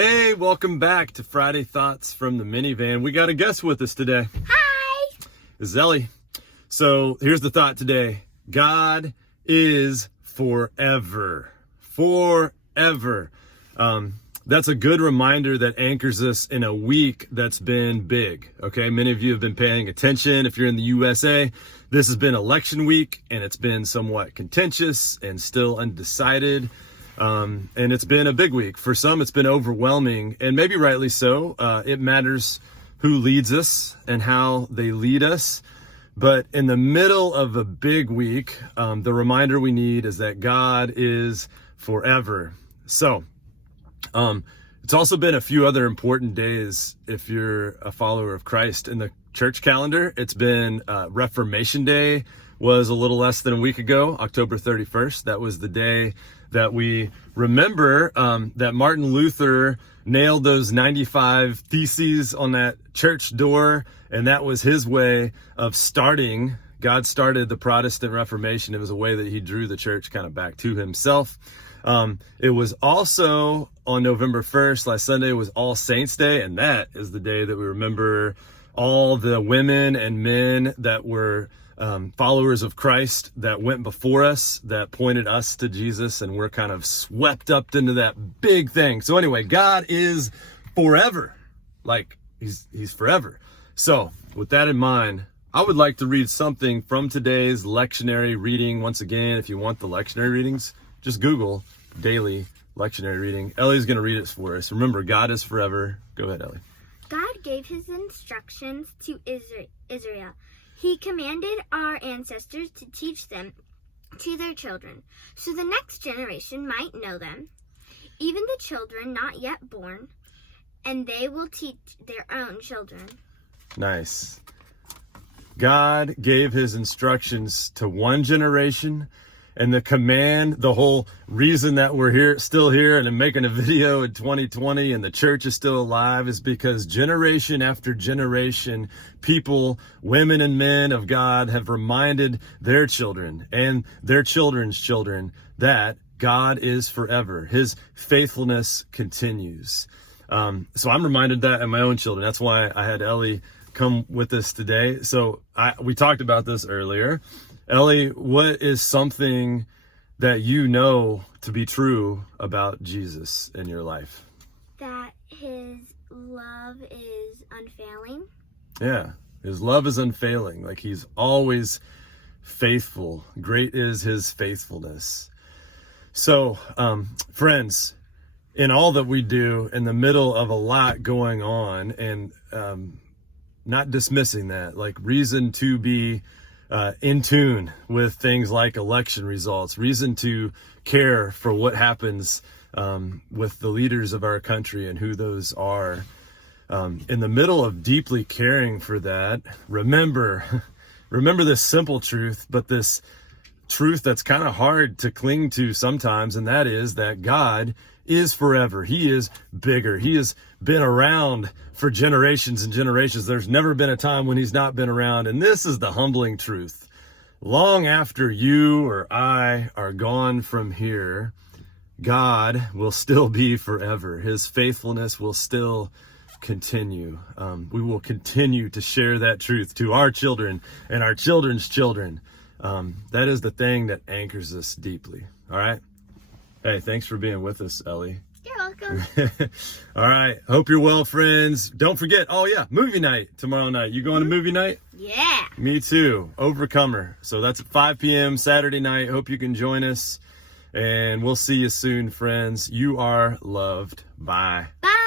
Hey, welcome back to Friday Thoughts from the Minivan. We got a guest with us today. Hi! This is Ellie. So here's the thought today. God is forever. Forever. That's a good reminder that anchors us in a week that's been big. Okay, many of you have been paying attention. If you're in the USA, this has been election week and it's been somewhat contentious and still undecided. And it's been a big week. For some, it's been overwhelming, and maybe rightly so. It matters who leads us and how they lead us. But in the middle of a big week, the reminder we need is that God is forever. So, it's also been a few other important days if you're a follower of Christ in the church calendar. It's been Reformation Day was a little less than a week ago, October 31st. That was the day that we remember that Martin Luther nailed those 95 theses on that church door, and that was his way of starting. God started the Protestant Reformation. It was a way that he drew the church kind of back to himself. It was also on November 1st, last Sunday, was All Saints Day, and that is the day that we remember all the women and men that were followers of Christ that went before us, that pointed us to Jesus, and we're kind of swept up into that big thing. So anyway, God is forever. Like, he's forever. So with that in mind, I would like to read something from today's lectionary reading. Once again, if you want the lectionary readings, just Google daily lectionary reading. Ellie's going to read it for us. Remember, God is forever. Go ahead, Ellie. God gave his instructions to Israel. He commanded our ancestors to teach them to their children, so the next generation might know them, even the children not yet born, and they will teach their own children. Nice. God gave his instructions to one generation, and the command, the whole reason that we're here, still here, and I'm making a video in 2020 and the church is still alive is because generation after generation, people, women and men of God have reminded their children and their children's children that God is forever. His faithfulness continues. So I'm reminded that in my own children. That's why I had Ellie come with us today. So we talked about this earlier. Ellie, what is something that you know to be true about Jesus in your life? That his love is unfailing. Yeah, his love is unfailing. Like, he's always faithful. Great is his faithfulness. So, friends, in all that we do, in the middle of a lot going on, and not dismissing that, like reason to be in tune with things like election results, reason to care for what happens with the leaders of our country and who those are. In the middle of deeply caring for that, remember this simple truth, but this truth that's kind of hard to cling to sometimes, and that is that God is forever. He is bigger. He has been around for generations and generations. There's never been a time when he's not been around. And this is the humbling truth. Long after you or I are gone from here, God will still be forever. His faithfulness will still continue. We will continue to share that truth to our children and our children's children. That is the thing that anchors us deeply. All right. Hey, thanks for being with us, Ellie. You're welcome. All right. Hope you're well, friends. Don't forget, oh yeah, movie night tomorrow night. You going to movie night? Yeah. Me too. Overcomer. So that's at 5 p.m. Saturday night. Hope you can join us. And we'll see you soon, friends. You are loved. Bye. Bye.